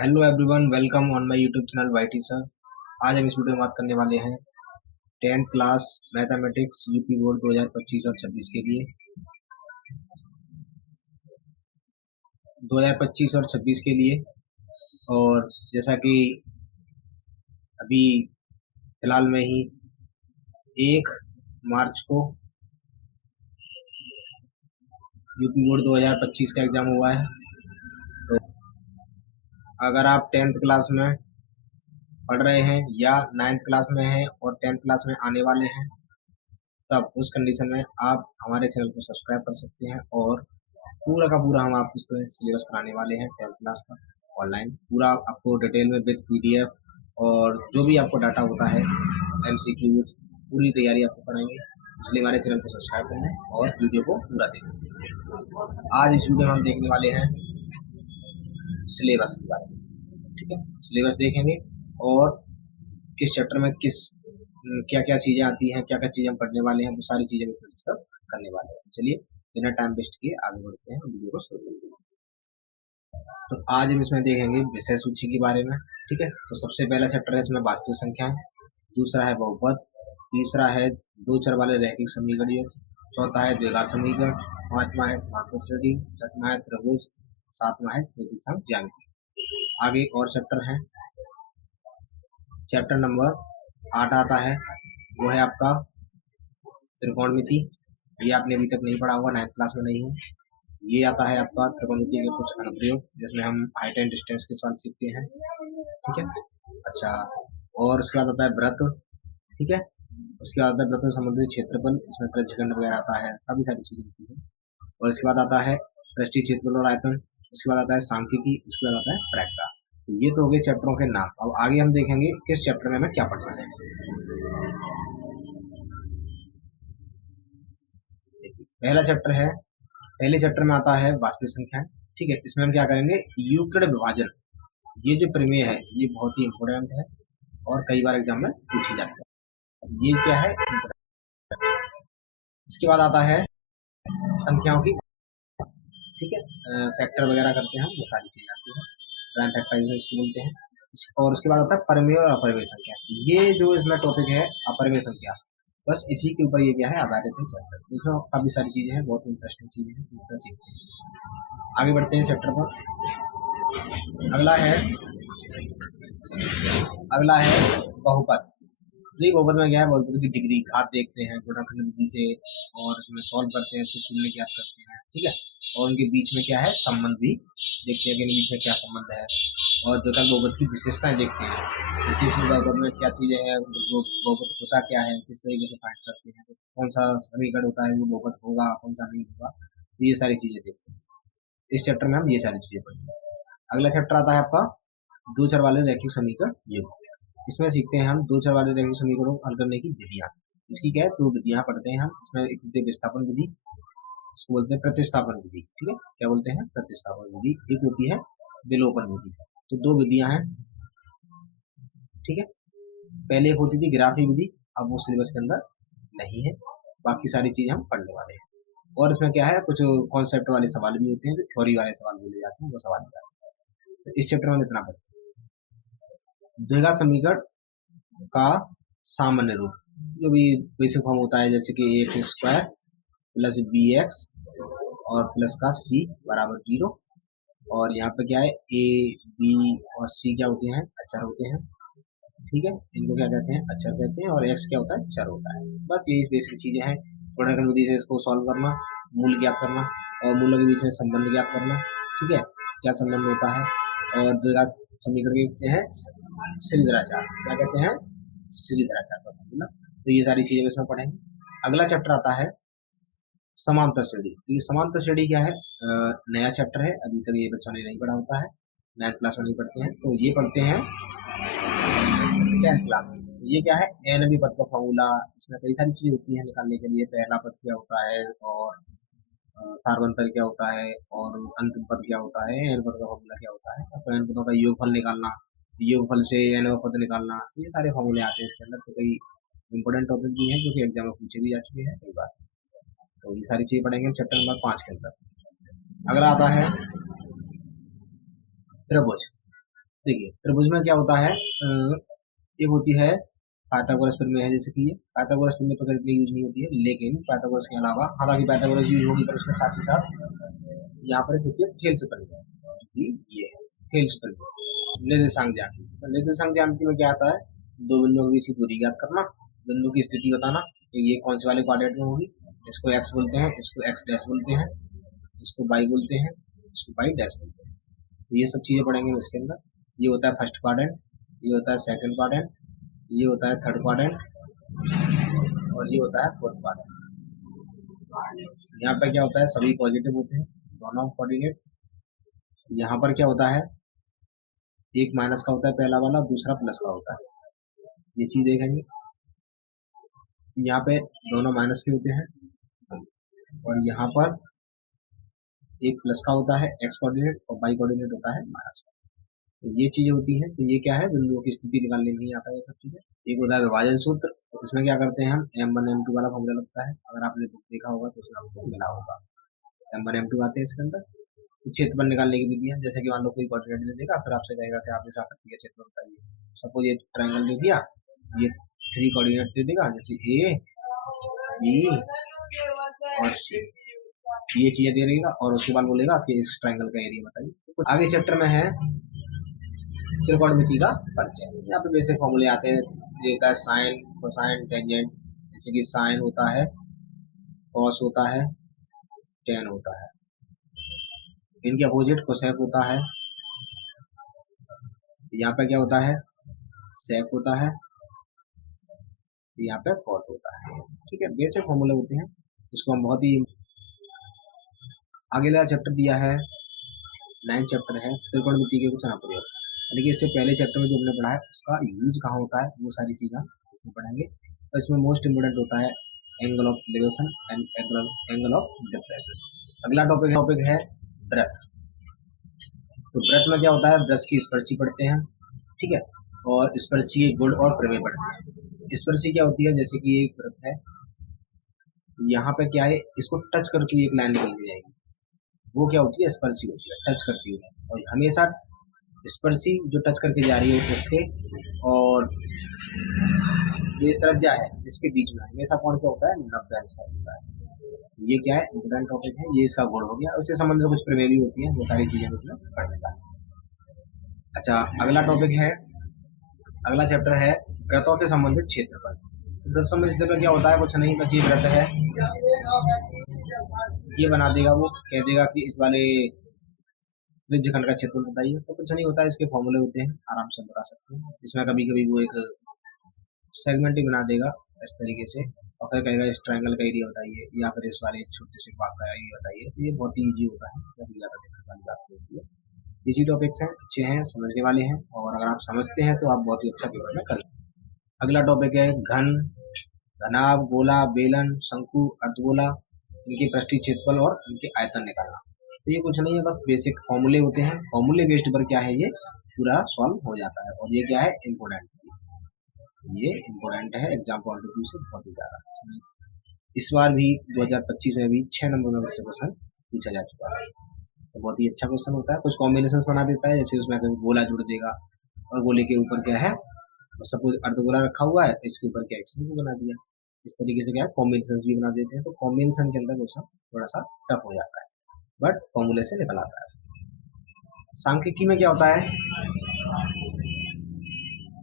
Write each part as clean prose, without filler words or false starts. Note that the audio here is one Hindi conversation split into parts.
Hello everyone, welcome on my YouTube channel YT sir. आज हम इस वीडियो में बात करने वाले हैं 10th class mathematics UP board 2025 और 26 के लिए। 2025 और 26 के लिए। और जैसा कि अभी फिलहाल में ही 1 मार्च को यूपी बोर्ड 2025 का एग्जाम हुआ है। तो अगर आप 10th क्लास में पढ़ रहे हैं या 9th क्लास में हैं और 10th क्लास में आने वाले हैं, तब उस कंडीशन में आप हमारे चैनल को सब्सक्राइब कर सकते हैं। और पूरा का पूरा हम आपको इसमें सिलेबस कराने वाले हैं 10th क्लास का ऑनलाइन, पूरा आपको डिटेल में विद पीडीएफ और जो भी आपको डाटा होता है, एमसीक्यूज, पूरी तैयारी आपको कराएंगे। इसलिए हमारे चैनल को सब्सक्राइब करें और वीडियो को पूरा देखें। आज इस वीडियो में हम देखने वाले हैं सिलेबस के बारे में। ठीक है, सिलेबस देखेंगे और किस चैप्टर में किस क्या क्या चीजें आती हैं, क्या क्या चीजें हम पढ़ने वाले हैं, वो सारी चीजें इसमें डिस्कस करने वाले हैं। चलिए बिना टाइम वेस्ट किए आगे बढ़ते हैं, वीडियो को शुरू करते हैं। तो आज हम इसमें देखेंगे विषय सूची के बारे में। ठीक है, तो सबसे पहला चैप्टर है इसमें वास्तविक संख्याएं, दूसरा है बहुपद, तीसरा है दो चर वाले रैखिक समीकरण, चौथा है द्विघात समीकरण, पांचवा है समांतर श्रेणी, छठवां है त्रिभुज, सातवां है निर्देशांक ज्यामिति। आगे और चैप्टर है, चैप्टर नंबर 8 आता है, वो है आपका त्रिकोणमिति। ये आपने अभी तक नहीं पढ़ा होगा, 9th क्लास में नहीं है। ये आता है आपका त्रिकोणमिति के कुछ अनुप्रयोग, जिसमें हम हाइट एंड डिस्टेंस के सवाल सीखते हैं। ठीक है, अच्छा। और उसके बाद आता है व्रत। ठीक है, उसके बाद आता है व्रत से संबंधित क्षेत्रफल, इसमें प्रच्छखंड वगैरह आता है, काफी सारी चीजें होती है। और इसके बाद आता है पृष्ठीय क्षेत्रफल और आयतन, उसके बाद आता है सांख्यिकी, उसके बाद आता है प्रैक्टा। तो ये तो हो गए चैप्टरों के नाम। अब आगे हम देखेंगे किस चैप्टर में हमें क्या पढ़ना है। पहला चैप्टर है, पहले चैप्टर में आता है वास्तविक संख्याएं। ठीक है, इसमें हम क्या करेंगे, यूक्लिड विभाजन। ये जो प्रमेय है ये बहुत ही इंपॉर्टेंट है और कई बार एग्जाम में पूछी जाती है। ये क्या है, इसके बाद आता है संख्याओं की। ठीक है, फैक्टर वगैरह करते हैं हम, वो सारी चीजें आती है, प्राइम फैक्टराइजेशन इसको बोलते हैं। और उसके बाद आता है परमेय और अपरमेय संख्या। ये जो इसमें टॉपिक है अपरमेय संख्या, बस इसी के ऊपर ये क्या है, आधारित है चैप्टर। इसमें काफी सारी चीजें हैं, बहुत इंटरेस्टिंग चीजें हैं, इसमें सीखते हैं। आगे बढ़ते हैं चैप्टर पर। अगला है बहुपद। तो ये बहुपद में क्या है, बहुपद की डिग्री घात देखते हैं गुणनखंड विधि से, और इसमें सॉल्व करते हैं, इसके शून्य ज्ञात करते हैं। ठीक है, और उनके बीच में क्या है संबंध भी देखते हैं कि इनके बीच में क्या संबंध है। और द्विघात बहुपद की विशेषताएं देखते हैं कि किस बहुपद में क्या चीजें हैं, वो बहुपद होता क्या है, किस तरीके से फाइंड करते हैं, तो कौन सा समीकरण होता है वो बहुपद होगा, कौन सा नहीं होगा, तो ये सारी चीजें देखते हैं। इस चैप्टर में हम ये सारी चीजें पढ़ेंगे। अगला चैप्टर आता है आपका दो चर वाले रैखिक समीकरण योग। इसमें सीखते हैं हम दो चर वाले रैखिक समीकरणों को हल करने की विधियां। इसकी क्या है, दो विधियां पढ़ते हैं हम। इसमें एक होती है विस्थापन विधि, उसको बोलते हैं प्रतिस्थापन विधि। ठीक है, क्या बोलते हैं, प्रतिस्थापन विधि। एक होती है विलोपन विधि। तो दो विधियां हैं। ठीक है, पहले एक होती थी ग्राफी विधि, अब वो सिलेबस के अंदर नहीं है, बाकी सारी चीजें हम पढ़ने वाले हैं। और इसमें क्या है, कुछ कॉन्सेप्ट वाले सवाल भी होते हैं, जो थ्योरी वाले सवाल बोले जाते हैं, वो सवाल भी आते हैं। तो इस चैप्टर में इतना पढ़ते हैं। द्विघात समीकरण का सामान्य रूप, जो भी बेसिक फॉर्म होता है, जैसे कि x square plus B x और प्लस का सी बराबर 0। और यहाँ पे क्या है, ए बी और सी क्या होते हैं, अचर होते हैं। ठीक है, इनको क्या कहते हैं, अचर कहते हैं। और एक्स क्या होता है, चर होता है। बस यही बेसिक चीजें हैं। गुणनखंड विधि से इसको सॉल्व करना, मूल ज्ञात करना और मूलों के बीच में संबंध ज्ञात करना। ठीक है, क्या संबंध होता है। और द्विघात समीकरण के हैं श्रीधराचार, क्या कहते हैं, श्रीधराचार का फॉर्मूला। तो ये सारी चीजें इसमें पढ़ेंगे। अगला चैप्टर आता है समांतर श्रेणी। तो ये समांतर श्रेणी क्या है, नया चैप्टर है, अभी तक ये बच्चों ने नहीं पढ़ा होता है, 9th क्लास में नहीं पढ़ते हैं, तो ये पढ़ते हैं 10th क्लास में। तो ये क्या है, एन बी पद का फॉर्मूला। इसमें कई सारी चीजें होती हैं निकालने के लिए, पहला पद क्या होता है, और कार्बंतर क्या होता है, और अंतिम पद क्या होता है, एन पद का फॉर्मूला क्या होता है, तो एन पदों का योगफल निकालना, योगफल से एन पद निकालना, ये सारे फॉर्मूले आते हैं इसके अंदर। तो कई इंपोर्टेंट टॉपिक भी है, जो कि एग्जाम में पूछे भी जा चुके हैं कई बार। तो ये सारी चीजें पढ़ेंगे चैप्टर नंबर 5 के अंदर। अगला आता है त्रिभुज। देखिए त्रिभुज में क्या होता है, एक होती है पाइथागोरस प्रमेय है, जैसे कि ये पाइथागोरस प्रमेय तो कभी यूज नहीं होती है, लेकिन पाइथागोरस के अलावा हालांकि पाइथागोरस यूज होगी, पर उसके साथ ही साथ यहाँ पर देखिए थेल्स प्रमेय, ये है थेल्स प्रमेय, निर्देशांक ज्यामिति। तो निर्देशांक ज्यामिति में क्या आता है, दो बिंदुओं के बीच की दूरी ज्ञात करना, बिंदु की स्थिति बताना कि ये कौन से वाले क्वाड्रेंट में होगी, इसको एक्स बोलते हैं, इसको एक्स डैश बोलते हैं, इसको वाई बोलते हैं, इसको वाई डैश बोलते हैं। तो ये सब चीजें पढ़ेंगे इसके अंदर। ये होता है फर्स्ट क्वाड्रेंट, ये होता है सेकंड क्वाड्रेंट, ये होता है थर्ड क्वाड्रेंट, और ये होता है फोर्थ क्वाड्रेंट। यहाँ पर क्या होता है, सभी पॉजिटिव होते हैं दोनों कोऑर्डिनेट। यहाँ पर क्या होता है, एक माइनस का होता है पहला वाला, दूसरा प्लस का होता है, ये चीज देखेंगे। यहाँ पे दोनों माइनस के होते हैं, और यहाँ पर एक प्लस का होता है एक्स कोऑर्डिनेट, और वाई कोऑर्डिनेट होता है माइनस। तो ये चीजें होती हैं। तो ये क्या है, बिंदुओं की स्थिति निकालने में ही आता है ये सब चीजें। एक होता है विभाजन सूत्र, तो इसमें क्या करते हैं हम, M1 M2 वाला फॉर्मूला लगता है, अगर आपने बुक देखा होगा तो उसमें आपको मिला होगा। M1 M2 आते हैं इसके अंदर। तो क्षेत्रफल निकालने की विधि है, जैसे कि मान लो कोई कोऑर्डिनेट दे देगा, फिर आपसे कहेगा कि आप इस आकृति का क्षेत्रफल बताइए। सपोज ये ट्रायंगल दे दिया, ये 3 कोऑर्डिनेट दे देगा, जैसे A E और C, ये चीजें दे देगा, और उसके बाद बोलेगा कि इस ट्रायंगल का एरिया बताइए। तो आगे चैप्टर में है त्रिकोणमिति का परिचय। यहाँ पे बेसिक फॉर्मूले आते हैं, ये होता है साइन, कोसाइन, टेंजेंट। जैसे कि साइन होता है, कॉस होता है, टेन होता है। इनके अपोजिट कोसेक होता है। यहाँ पे क्या होता है, सेक होता है, यहाँ पे कॉट होता है। ठीक है, बेसिक फॉर्मूले होते हैं, इसको हम बहुत ही आगे वाला चैप्टर दिया है, 9 चैप्टर है त्रिकोणमिति के कुछ अनुप्रयोग। लेकिन इससे पहले चैप्टर में जो हमने पढ़ा है उसका यूज कहाँ होता है, वो सारी चीजें हम इसमें पढ़ेंगे। तो इसमें मोस्ट इम्पोर्टेंट होता है angle of elevation and angle of depression. अगला टॉपिक है ब्रेथ। तो ब्रेथ में क्या होता है, ब्रश की स्पर्शी पढ़ते हैं, ठीक है, और स्पर्शी के गुण और प्रमेय पढ़ते हैं। स्पर्शी क्या होती है, जैसे कि एक ब्रेथ है, यहाँ पे क्या है, इसको टच करके एक लाइन निकल जाएगी, वो क्या होती है, स्पर्शी होती है, टच करती है। और हमेशा स्पर्शी जो टच करके जा रही है उसके और ये त्रिज्या है इसके बीच में हमेशा कौन क्या होता है, 90 अंश का होता है। ये क्या है, इम्पोर्टेंट टॉपिक है, ये इसका गुण हो गया। उससे संबंधित कुछ प्रमेय भी होती है, वो सारी चीजें उसमें पढ़ने का। अच्छा, अगला टॉपिक है, अगला चैप्टर है व्रतों से संबंधित क्षेत्रफल। व्रत संबंधित क्षेत्रफल क्या होता है, कुछ नहीं, बस ये व्रत है, ये बना देगा, वो कह देगा कि इस वाले त्रिज्यखंड का क्षेत्रफल बताइए, तो कुछ नहीं होता है, इसके फॉर्मूले होते हैं, आराम से बता सकते हैं। इसमें कभी कभी वो एक सेगमेंट ही बना देगा इस तरीके से, और फिर कहेगा इस ट्रायंगल का एरिया बताइए, या फिर इस वाले छोटे से भाग का एरिया बताइए। तो ये बहुत ही ईजी होता है, इसमें ज्यादा दिक्कत वाली बात नहीं होती है। इजी टॉपिक्स हैं, अच्छे हैं, समझने वाले हैं, और अगर आप समझते हैं तो आप बहुत ही अच्छा पेपर में कर लेंगे। अगला टॉपिक है घन, घनाभ, गोला, बेलन, शंकु, अर्धगोला, इनके पृष्ठीय क्षेत्रफल और इनके आयतन निकालना। तो ये कुछ नहीं है, बस बेसिक फॉर्मूले होते हैं, फॉर्मूले बेस्ड पर क्या है, ये पूरा सॉल्व हो जाता है। और ये क्या है, इम्पोर्टेंट, ये इम्पोर्टेंट है, एग्जाम पॉइंट ऑफ व्यू से बहुत ही ज्यादा। इस बार भी 2025 में भी 6 नंबर में से क्वेश्चन पूछा जा चुका है, तो बहुत ही अच्छा क्वेश्चन होता है। कुछ कॉम्बिनेशन बना देता है, जैसे उसमें गोला जुड़ देगा, और गोले के ऊपर क्या है, सपोज अर्धगोला रखा हुआ है, इसके ऊपर क्या एक्सटेंशन बना दिया, इस तरीके से क्या है, कॉम्बिनेशन भी बना देते हैं। तो कॉम्बिनेशन के अंदर क्वेश्चन थोड़ा सा टफ हो जाता है, बट फॉर्मूले से निकल आता है। सांख्यिकी में क्या होता है,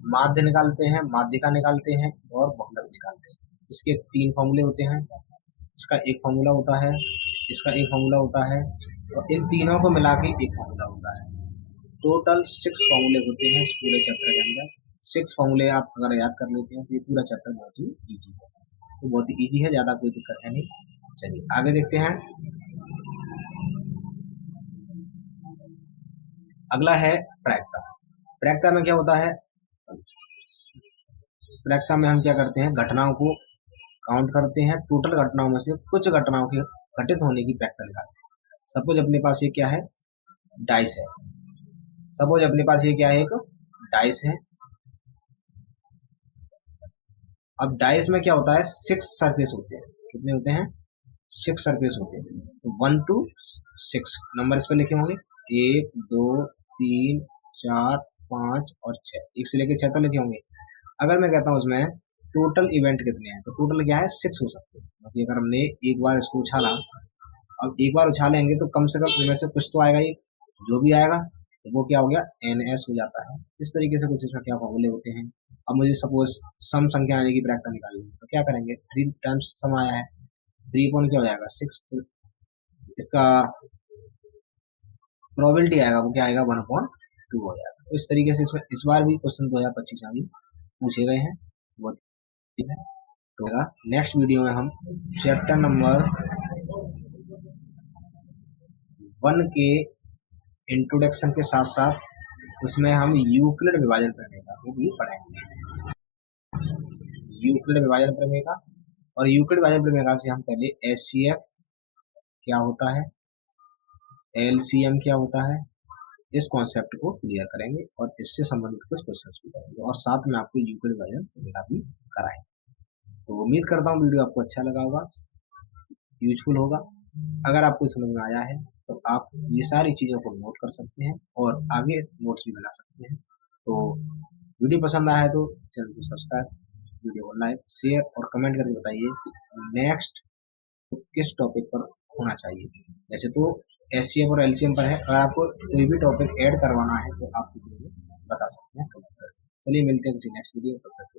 माध्य निकालते हैं, माध्यिका निकालते हैं, और बहुलक निकालते हैं। इसके 3 फॉर्मूले होते हैं, इसका एक फॉर्मूला होता है, इसका एक फॉर्मूला होता है, और इन तीनों को मिला के एक फॉर्मूला होता है। टोटल 6 फॉर्मूले होते हैं इस पूरे चैप्टर के अंदर। 6 फॉर्मूले आप अगर याद कर लेते हैं तो ये पूरा चैप्टर बहुत ही ईजी है। तो बहुत ही ईजी है, ज्यादा कोई दिक्कत है नहीं। चलिए आगे देखते हैं। अगला है प्रायिकता। प्रायिकता में क्या होता है, प्रायिकता में हम क्या करते हैं, घटनाओं को काउंट करते हैं, टोटल घटनाओं में से कुछ घटनाओं के घटित होने की प्रायिकता निकालते हैं। सपोज अपने पास ये क्या है, डाइस है, सपोज अपने पास ये क्या है, एक डाइस है। अब डाइस में क्या होता है, 6 सरफेस होते हैं, कितने होते हैं, 6 सरफेस होते हैं। तो 1 to 6 नंबर इस पे लिखे होंगे, 1 2 3 4 5 और 6, 1 से लेकर 6 तक लिखे होंगे। अगर मैं कहता हूँ उसमें टोटल इवेंट कितने हैं, तो टोटल क्या है 6 हो सकते हैं। मतलब अगर हमने एक बार इसको उछाला, अब एक बार उछालेंगे तो कम से कम इनमें से कुछ तो आएगा, ये जो भी आएगा तो वो क्या हो गया NS हो जाता है। इस तरीके से कुछ इसमें क्या फॉर्मूले होते हैं। अब मुझे सपोज सम संख्या आने की प्रैक्टिस निकालनी है, तो क्या करेंगे, 3 टाइम्स सम आया है, 3 अपॉन क्या हो जाएगा 6, तो इसका प्रोबेबिलिटी आएगा वो क्या आएगा 1/2 हो जाएगा। तो इस तरीके से इसमें इस बार भी क्वेश्चन 2025 में भी पूछे गए हैं, वो ठीक है। तो नेक्स्ट वीडियो में हम चैप्टर नंबर 1 के इंट्रोडक्शन के साथ साथ उसमें हम यूक्लिड विभाजन प्रमेय का भी पढ़ेंगे। यूक्लिड विभाजन प्रमेय का, और यूक्लिड विभाजन प्रमेय का से हम पहले HCF क्या होता है, LCM क्या होता है, इस कॉन्सेप्ट को क्लियर करेंगे और इससे संबंधित कुछ क्वेश्चंस भी करेंगे, और साथ में आपको यूक्लिड विभाजन प्रमेय भी कराएंगे। तो उम्मीद करता हूँ वीडियो आपको अच्छा लगा होगा, यूजफुल होगा। अगर आपको समझ में आया है तो आप ये सारी चीज़ों को नोट कर सकते हैं और आगे नोट्स भी बना सकते हैं। तो वीडियो पसंद आया है तो चैनल को सब्सक्राइब, वीडियो को लाइक शेयर और कमेंट करके बताइए कि नेक्स्ट किस टॉपिक पर होना चाहिए। वैसे तो HCF और LCM पर है, अगर आपको कोई भी टॉपिक ऐड करवाना है तो आप वीडियो में बता सकते हैं। चलिए मिलते हैं किसी नेक्स्ट वीडियो, तब तक